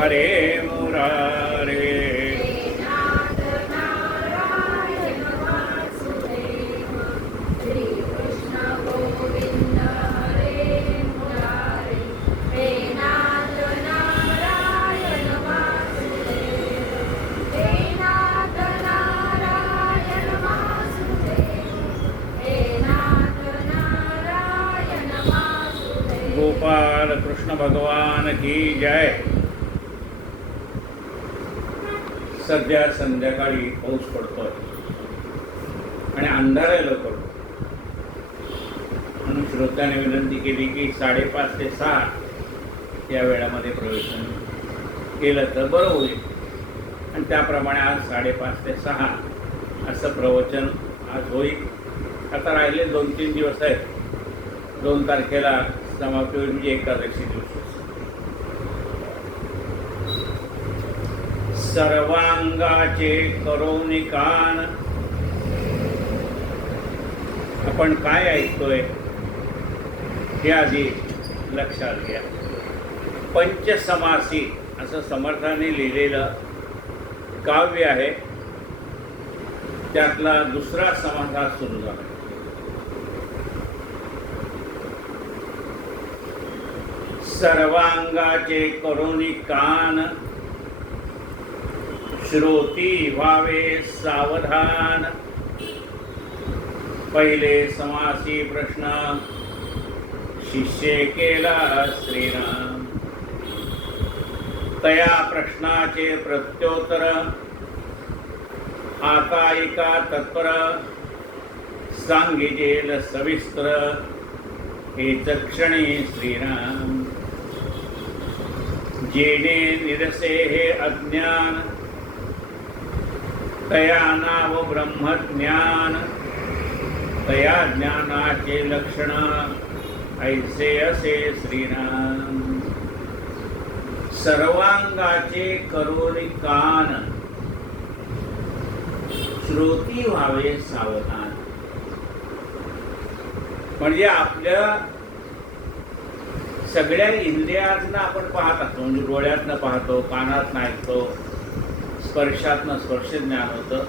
मुरारे गोपाल कृष्ण भगवान की जय. सध्या संध्याकाळी पाऊस पडतोय. आणि अंधारायला पडतो म्हणून श्रोत्याने विनंती केली की साडेपाच ते सहा या वेळामध्ये प्रवेशन केलं तर बरं होईल. आणि त्याप्रमाणे आज साडेपाच ते सहा असं प्रवचन आज होईल. आता राहिले दोन तीन दिवस आहेत. दोन तारखेला समाप्ती होईल म्हणजे एकादशी दिवस. सर्वांगाचे करोनिकान आपण काय ऐकतोय? हे आधी लक्षात घ्या. पंचसमासी असं समर्थाने लिहिलेलं काव्य आहे. त्यातला दुसरा समास सुरू झाला सर्वांगाचे करोनी कान श्रोती व्हावे सावधान। पहिले समासी प्रश्न शिष्ये केला श्रीराम। तया प्रश्नाचे प्रत्योत्तर आकायिका तत्पर सांगिजेल सविस्तर हे तक्षणी श्रीराम। जेणे निरसे हे अज्ञान तया नाव ब्रह्मज्ञान तया ज्ञानाचे लक्षण ऐसे असे श्रीराम. सर्वांगाचे करोरी कान श्रोती व्हावे सावधान. म्हणजे आपल्या सगळ्या इंद्रियातनं आपण पाहत असतो म्हणजे डोळ्यातनं पाहतो कानातनं ऐकतो स्पर्शातनं स्पर्श ज्ञान होतं.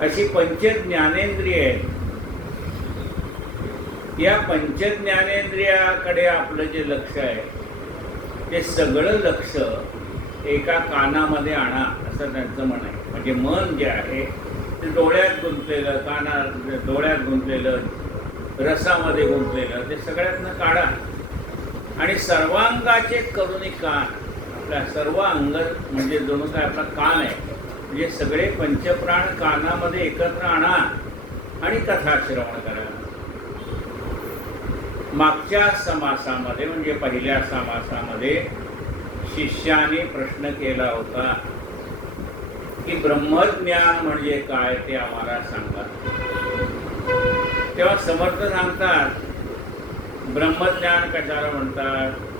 अशी पंच ज्ञानेंद्रिय आहेत. या पंच ज्ञानेंद्रियाकडे आपलं जे लक्ष आहे ते सगळं लक्ष एका कानामध्ये आणा असं त्यांचं म्हण आहे. म्हणजे मन जे आहे ते डोळ्यात गुंतलेलं काना डोळ्यात गुंतलेलं रसामध्ये गुंतलेलं ते सगळ्यातनं काढा. आणि सर्वांगाचे करुणी कान आपला सर्व अंग म्हणजे जणू काय आपला कान आहे म्हणजे सगळे पंचप्राण कानामध्ये एकत्र आणा आणि कथा श्रवण करा. मागच्या समासामध्ये म्हणजे पहिल्या समासामध्ये शिष्याने प्रश्न केला होता की ब्रह्मज्ञान म्हणजे काय ते आम्हाला सांगा. तेव्हा समर्थ सांगतात ब्रह्मज्ञान कशाला म्हणतात?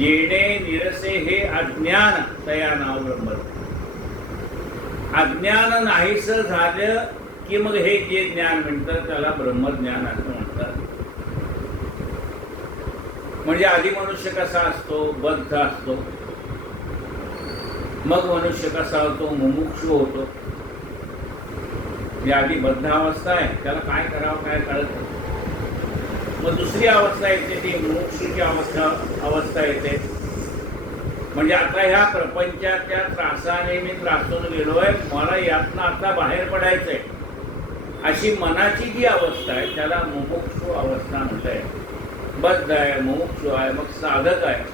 जेणे निरसे हे अज्ञान तया नाव ब्रह्म अज्ञान नाहीस झालं की मग हे जे ज्ञान म्हणतात त्याला ब्रह्मज्ञान असं म्हणतात. म्हणजे आधी मनुष्य कसा असतो? बद्ध असतो. मग मनुष्य कसा होतो? मुमुक्षु होतो. जे आधी बद्धावस्था आहे. त्याला काय करावं काय कळत नाही. मग दुसरी अवस्था येते ती मुमुक्षुची अवस्था अवस्था येते. म्हणजे आता ह्या प्रपंचाच्या त्रासाने मी त्रासून गेलोय. मला यातनं आता बाहेर पडायचंय. अशी मनाची जी अवस्था आहे त्याला मुमुक्षु अवस्था म्हणताय बद्ध आहे मुमुक्षु आहे मग साधक आहे.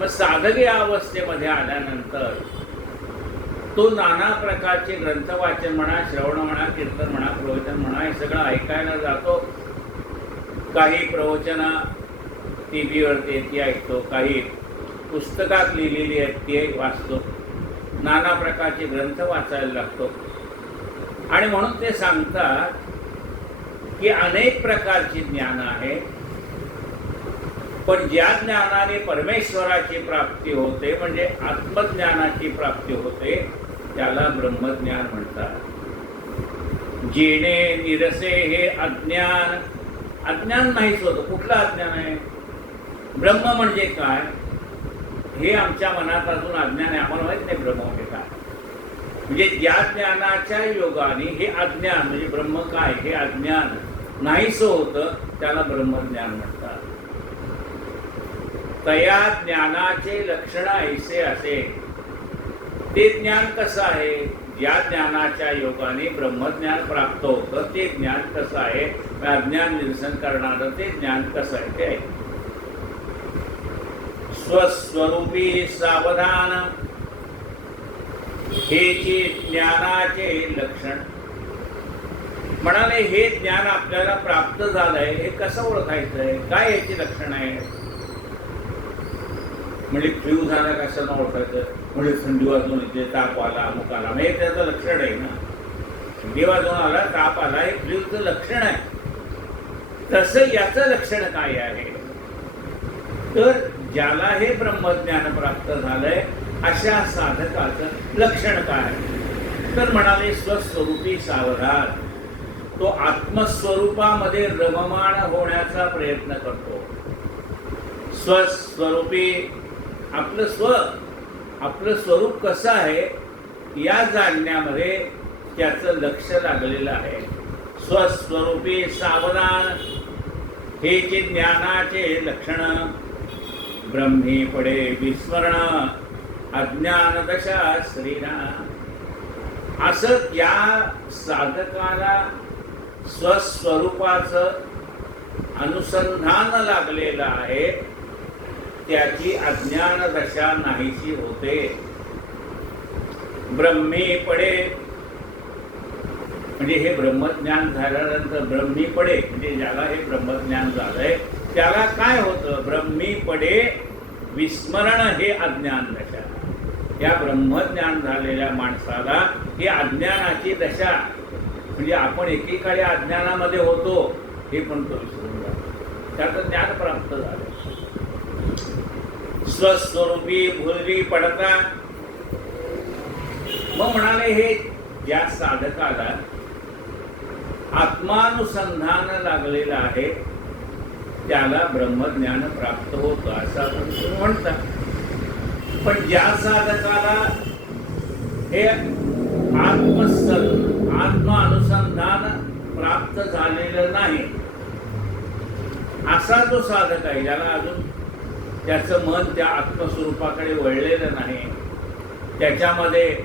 मग साधक या अवस्थेमध्ये आल्यानंतर तो नाना प्रकारचे ग्रंथ वाचन म्हणा श्रवण म्हणा कीर्तन म्हणा प्रवचन म्हणा हे सगळं ऐकायला जातो. काही प्रवचन टी व्हीवरती ती ऐकतो काही पुस्तकात लिहिलेली आहेत ती वाचतो. नाना प्रकारचे ग्रंथ वाचायला लागतो. आणि म्हणून ते सांगतात की अनेक प्रकारची ज्ञान आहे पण ज्या ज्ञानाने परमेश्वराची प्राप्ती होते म्हणजे आत्मज्ञानाची प्राप्ती होते त्याला ब्रह्मज्ञान म्हणतात. जेणे निरसे हे अज्ञान अज्ञान नाहीच होतं. कुठलं अज्ञान आहे? ब्रह्म म्हणजे काय? हे आमच्या मनात अजून अज्ञान आहे. आम्हाला माहीत नाही ब्रह्म म्हणजे काय. म्हणजे या ज्ञानाच्या योगाने हे अज्ञान म्हणजे ब्रह्म काय? हे अज्ञान नाहीसं होतं त्याला ब्रह्मज्ञान म्हणतात. तया ज्ञानाचे लक्षण ऐसे असे. ते ज्ञान कसं आहे? या ज्ञानाच्या योगाने ब्रह्मज्ञान प्राप्त होतं ते ज्ञान कसं आहे? अज्ञान निरसन करणारं ते ज्ञान कसं आहे ते आहे स्वस्वरूपी सावधान. हे जे ज्ञानाचे लक्षण. म्हणाले हे ज्ञान आपल्याला प्राप्त झालंय हे कसं ओळखायचं आहे काय याची लक्षण आहे? म्हणजे क्ल्यू झालं कशाला ओळखायचं? म्हणजे थंडी वाजून येते ताप आला अमुक आला. म्हणजे त्याचं लक्षण आहे ना. थंडी वाजून आला ताप आला हे फ्लूचं लक्षण आहे. तसं याचं लक्षण काय आहे? तर ज्याला हे ब्रह्मज्ञान प्राप्त झालंय अशा साधकाचं लक्षण काय तर म्हणाले स्वस्वरूपी सावधान. तो आत्मस्वरूपामध्ये रममाण होण्याचा प्रयत्न करतो. स्वस्वरूपी आपलं स्व आपलं स्वरूप कसं आहे या जाणण्यामध्ये त्याचं लक्ष लागलेलं आहे. स्वस्वरूपी सावधान. हे जे ज्ञानाचे लक्षण ब्रह्मी पडे विस्मरण. अज्ञान दशा श्रीना. असं या साधकाला स्वस्वरूपाचं अनुसंधान लागलेलं आहे. त्याची अज्ञान दशा नाहीशी होते. ब्रह्मी पडे. म्हणजे हे ब्रह्मज्ञान झाल्यानंतर ब्रह्मी पडे म्हणजे ज्याला हे ब्रह्मज्ञान झालंय त्याला काय होतं? ब्रह्मी पडे विस्मरण हे अज्ञान दशा. या ब्रह्मज्ञान झालेल्या माणसाला ही अज्ञानाची दशा. म्हणजे आपण एकेकाळी अज्ञानामध्ये होतो हे पण तो विसरून जातो. त्याचं ज्ञान प्राप्त झालं. स्वस्वरूपी भुलवी पडता. मग म्हणाले हे या साधकाला आत्मानुसंधान लागलेलं आहे. त्याला ब्रह्मज्ञान प्राप्त होतं असं आपण तुम्ही म्हणता. पण ज्या साधकाला हे आत्मसल आत्मानुसंधान प्राप्त झालेलं नाही. असा जो साधक आहे ज्याला अजून त्याचं मन त्या आत्मस्वरूपाकडे वळलेलं नाही. त्याच्यामध्ये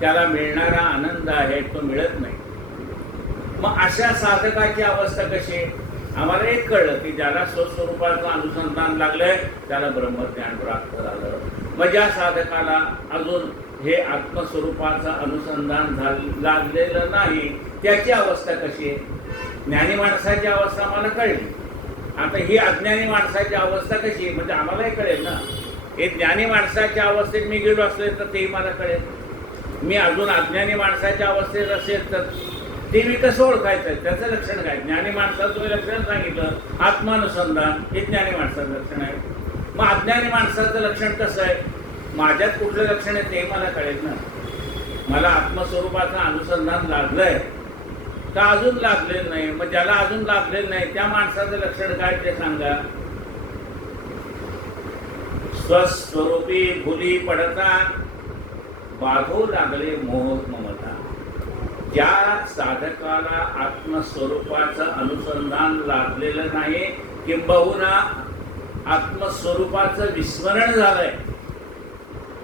त्याला मिळणारा आनंद आहे तो मिळत नाही. मग अशा साधकाची अवस्था कशी? आहे? आम्हाला एक कळलं की ज्याला स्वस्वरूपाचं अनुसंधान लागलंय त्याला ब्रह्मज्ञान प्राप्त झालं. मग ज्या साधकाला अजून हे आत्मस्वरूपाचं अनुसंधान झालं लागलेलं नाही त्याची अवस्था कशी आहे? ज्ञानी माणसाची अवस्था आम्हाला कळली. आता ही अज्ञानी माणसाची अवस्था कशी आहे? म्हणजे आम्हालाही कळेल ना. हे ज्ञानी माणसाच्या अवस्थेत मी गेलो असेल तर तेही मला कळेल. मी अजून अज्ञानी माणसाच्या अवस्थेत असेल तर ते मी कसं ओळखायचं? त्याचं लक्षण काय? ज्ञानी माणसाचं तुम्ही लक्षण सांगितलं. आत्मानुसंधान हे ज्ञानी माणसाचं लक्षण आहे. मग अज्ञानी माणसाचं लक्षण कसं आहे? माझ्यात कुठलं लक्षण आहे ते मला कळेल ना. मला आत्मस्वरूपाचं अनुसंधान लाभलंय का अजून लाभलेलं नाही? मग ज्याला अजून लाभलेलं नाही त्या माणसाचं लक्षण काय ते सांगा. स्वस्वरूपी भुली पडता बाधू लागले मोह ममता. ज्या साधकाला आत्मस्वरूपाचं अनुसंधान लाभलेलं नाही किंबहुना आत्मस्वरूपाचं विस्मरण झालंय.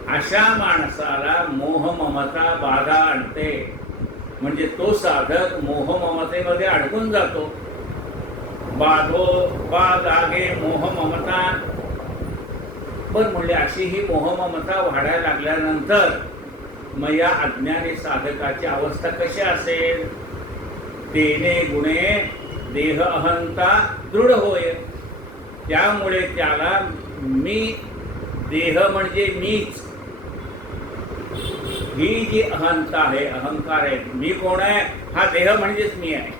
अशा माणसाला मोह ममता बाधा आणते. म्हणजे तो साधक मोहममतेमध्ये अडकून जातो. बाधो बा लागे मोहममता. पण म्हणजे अशी ही मोहममता वाढायला लागल्यानंतर मग या अज्ञानी साधकाची अवस्था कशी असेल? तेने गुणे देह अहंता दृढ होय. त्यामुळे त्याला मी देह म्हणजे मीच. ही जी अहंता आहे अहंकार आहे मी कोण आहे? हा देह म्हणजेच मी आहे.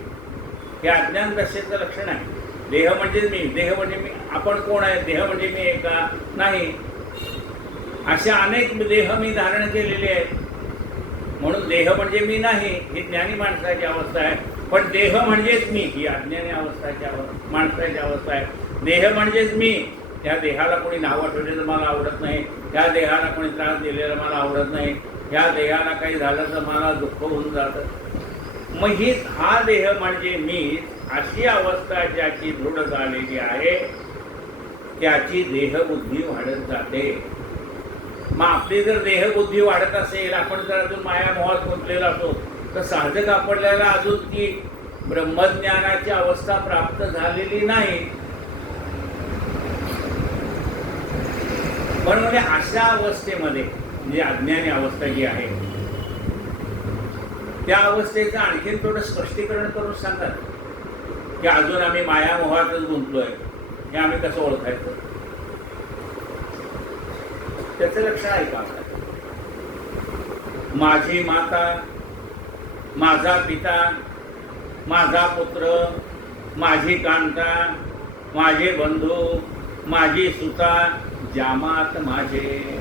हे अज्ञान दशेचं लक्षण आहे. देह म्हणजेच मी देह म्हणजे मी आपण कोण आहे? देह म्हणजे मी आहे का? नाही. अशा अनेक देह मी धारण केलेले आहेत. म्हणून देह म्हणजे मी नाही ही ज्ञानी माणसाची अवस्था आहे. पण देह म्हणजेच मी ही अज्ञानी अवस्थाची अव- माणसाची अवस्था आहे. देह म्हणजेच मी. त्या देहाला कोणी नावं ठेवलेलं मला आवडत नाही. त्या देहाला कोणी त्रास दिलेला मला आवडत नाही. या देहाला काही झालं तर मला दुःख होऊन जातं. मग ही हा देह म्हणजे मी अशी अवस्था ज्याची दृढ झालेली आहे त्याची देहबुद्धी वाढत जाते. मग आपली जर देहबुद्धी वाढत असेल आपण जर अजून माया मोहात गुंतलेला असो तर साहजिक आपल्याला अजून ती ब्रह्मज्ञानाची अवस्था प्राप्त झालेली नाही. पण म्हणजे अशा अवस्थेमध्ये म्हणजे अज्ञानी अवस्था जी आहे. त्या अवस्थेचं आणखीन थोडं स्पष्टीकरण करून सांगतात. की अजून आम्ही मायामोहातच गुंतलोय. हे आम्ही कसं ओळखायचं? त्याचं लक्ष आहे का? माझी माता माझा पिता माझा पुत्र माझी कांता माझे बंधू माझी सुता जामात माझे.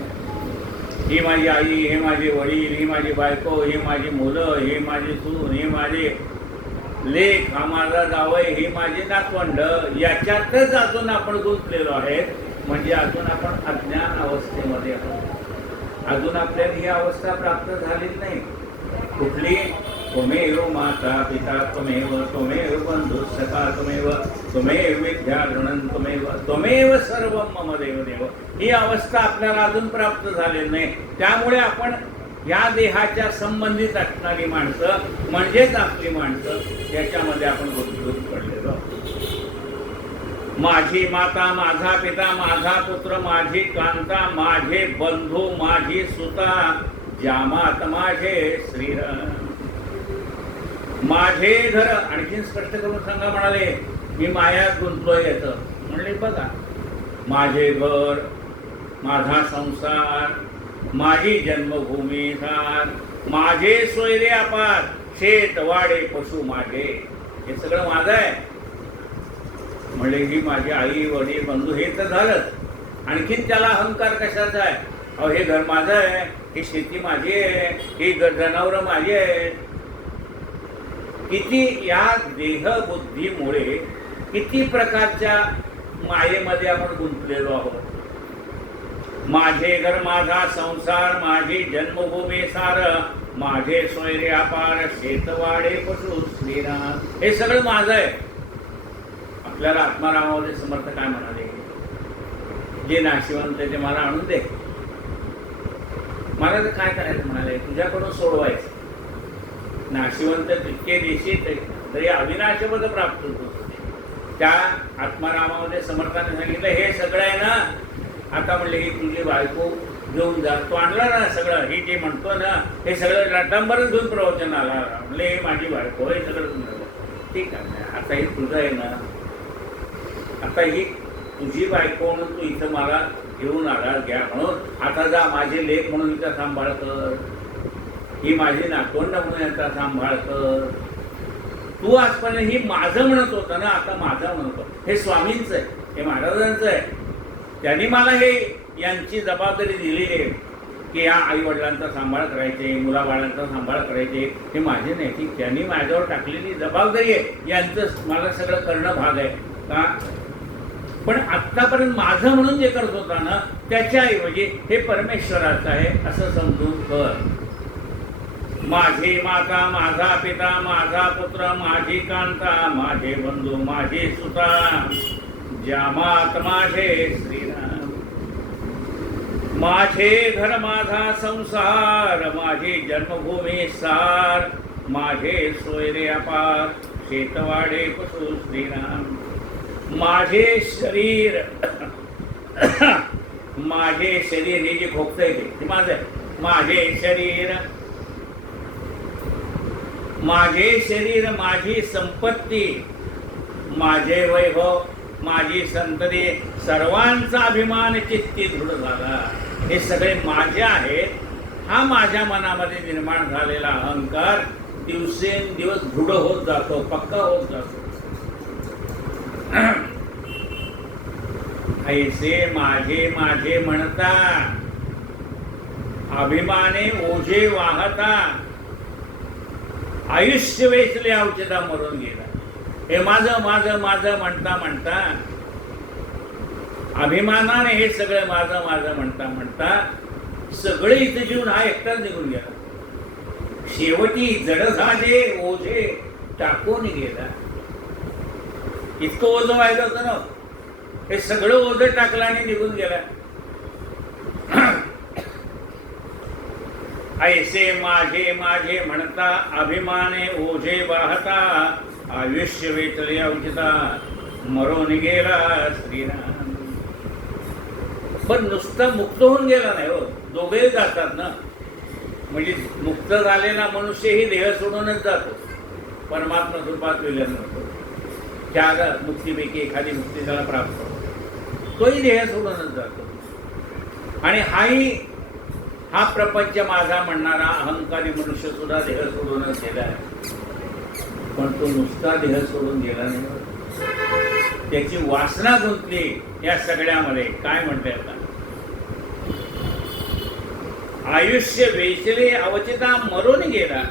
ही माझी आई हे माझे वडील ही माझी बायको हे माझी मुलं हे माझे सून हे माझे लेख हा माझा जावय हे माझे नातवंड याच्यातच अजून आपण गुंतलेलो आहे म्हणजे अजून आपण अज्ञान अवस्थेमध्ये आहोत. अजून आपल्याला ही अवस्था प्राप्त झालीच नाही. कुठली? त्वमेव माता पिता त्वमेव त्वमेव बंधू सखा त्वमेव त्वमेव विद्या ऋणन त्वमेव त्वमेव सर्व मम देव देव ही अवस्था आपल्याला अजून प्राप्त झालेली नाही. त्यामुळे आपण या देहाच्या संबंधित असणारी माणसं म्हणजेच आपली माणसं याच्यामध्ये आपण गुंतवून पडलेलो माझी माता माझा पिता माझा पुत्र माझी कांता माझे बंधू माझी सुता जामात माझे श्रीराम माझे घर आणखीन स्पष्ट करून सांगा म्हणाले मी मायात गुंतलोय याचं. म्हणले बघा माझे घर माझा संसार माझी जन्मभूमी सार माझे सोयरे अपार शेत वाडे पशु माझे हे सगळं माझं आहे. म्हणले ही माझी आई वडील बंधू हे तर झालंच. आणखीन त्याला अहंकार कशाचा आहे? अहो हे घर माझं आहे ही शेती माझी आहे ही जनावरं माझी आहे. किती या देहबुद्धीमुळे किती प्रकारच्या मायेमध्ये आपण गुंतलेलो आहोत? माझे घर माझा संसार माझी जन्मभूमी सार माझे सोयरे अपार शेतवाडे पशु श्रीराम हे सगळं माझं आहे. आपल्याला आत्मारामामध्ये समर्थ काय म्हणाले? जे नाशिवंत आहे ते मला आणून दे. मला तर काय करायचं म्हणाले? तुझ्याकडून सोडवायचं. नाशिवंत तितके देशी तरी अविनाशपद प्राप्त होत. त्या आत्मारामामध्ये समर्थाने सांगितलं हे सगळं आहे ना आता म्हणले ही तुझी बायको घेऊन जा. तो आणला ना सगळं हे जे म्हणतो ना हे सगळं लाटांबरच घेऊन प्रवचन आला. म्हणले हे माझी बायको हे सगळं मिळालं ठीक आहे आता हे तुझं आहे ना. आता ही तुझी बायको म्हणून तू इथं मला घेऊन आला घ्या म्हणून. आता जा माझे लेख म्हणून इथं सांभाळ कर. ही माझी नातवंड म्हणून याचा सांभाळ कर. तू आजपर्यंत ही माझं म्हणत होता ना आता माझं म्हणतो हे स्वामींचं आहे हे महाराजांचं आहे. त्यांनी मला हे यांची जबाबदारी दिली आहे की या आई वडिलांचा सांभाळ करायचे मुलाबाळांचा सांभाळ करायचे हे माझे नाही की त्यांनी माझ्यावर टाकलेली जबाबदारी आहे. यांचं मला सगळं करणं भाग आहे. का? पण आत्तापर्यंत माझं म्हणून जे करत होता ना त्याच्याऐवजी हे परमेश्वराचं आहे असं समजून कर. माझी माता माझा पिता माझा पुत्र माझी कांता माझे बंधू माझे सुता. जामात माझे श्री माझे घर माझा संसार माझी जन्मभूमी सार माझे सोयरे अपार शेतवाडे पशु श्रीराम माझे शरीर माझे शरीर हे जे खोकतंय ते ते माझं आहे. माझे शरीर माझे शरीर माझी संपत्ती माझे वैभव माझी संतती सर्वांचा अभिमान चित्ती दृढ झाला. हे सगळे माझे आहेत. हा माझ्या मनामध्ये निर्माण झालेला अहंकार दिवसेंदिवस दृढ होत जातो पक्का होत जातो. ऐसे माझे माझे म्हणता अभिमाने ओझे वाहता आयुष्य वेचले औषधा मरून गेला. हे माझं माझं माझं म्हणता म्हणता अभिमानाने हे सगळं माझं माझं म्हणता म्हणता सगळे इथं जीवन हा एकटाच निघून गेला. शेवटी जडझाजे ओझे टाकून गेला. इतकं ओझं व्हायचं होतं ना. हे सगळं ओझं टाकलं आणि निघून गेला. ऐसे माझे माझे म्हणता अभिमाने ओझे वाहता आयुष्य वेचले औषधा मरून गेला श्री पण नुसतं मुक्त होऊन गेला नाही हो. दोघेही जातात ना. म्हणजे मुक्त झालेला मनुष्यही देह सोडूनच जातो. परमात्मा स्वरूपात विलीन होतो त्या मुक्तीपैकी एखादी मुक्ती त्याला प्राप्त होतो. तोही देह सोडूनच जातो. आणि हाही हा प्रपंच माझा म्हणणारा अहंकारी मनुष्य सुद्धा देह सोडूनच गेला आहे. पण तो नुसता देह सोडून गेला नाही हो. त्याची वासना गुंतली या सगळ्यामध्ये. काय म्हणता येतात आयुष्य वेचले अवचिता मरून गेला.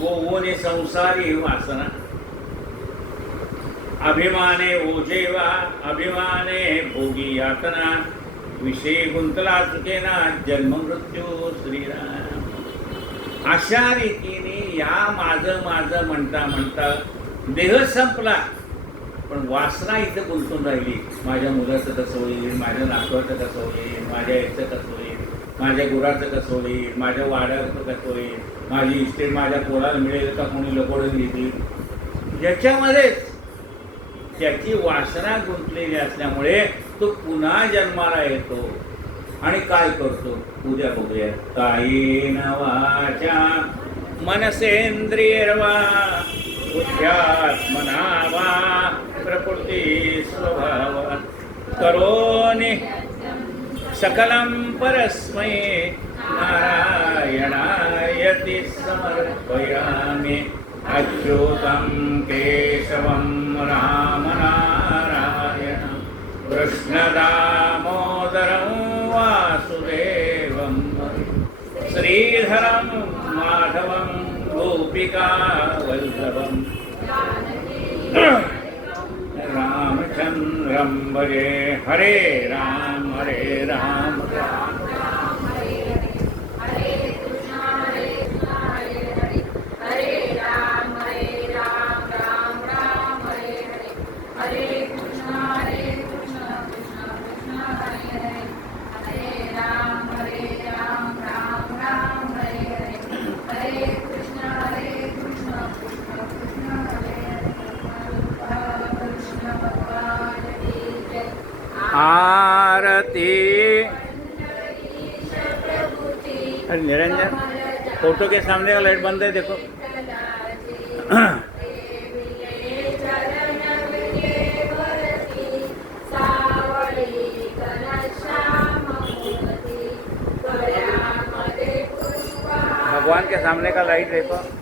गोवोने संसारी वासना. अभिमाने ओझेवा अभिमाने भोगी यातना. विषय गुंतला चुकेना जन्म मृत्यू श्रीराम. अशा रीतीने या माझं माझं म्हणता म्हणता देह संपला. पण वासना इथं गुंतून राहिली. माझ्या मुलाचं कसं होईल माझ्या नातवाचं कसं होईल माझ्या याचं कसं होईल माझ्या गुराचं कसं होईल माझ्या वाड्याचं कसं होईल माझी इस्टेट माझ्या पोराला मिळेल का कोणी लपडून घेतील? याच्यामध्येच त्याची वासना गुंतलेली असल्यामुळे तो पुन्हा जन्माला येतो. आणि काय करतो? उद्या बघूया. काही नवाच्या मनसेंद्रियर्वा बुद्ध्यात्मनावा प्रकृती स्वभाव करोनि सकलं परस्मै नारायणायति समर्पयामि। अच्युतं केशवं रामनारायण कृष्णदामोदरं वासुदेवं। श्रीधरं माधवं गोपिका वल्लभम् रामचन्द्रं भजे हरे राम हरे राम राम भारती। अरे निरंजन फोटो के सामने का लाइट बंद है देखो। भगवान के सामने का लाइट देखो।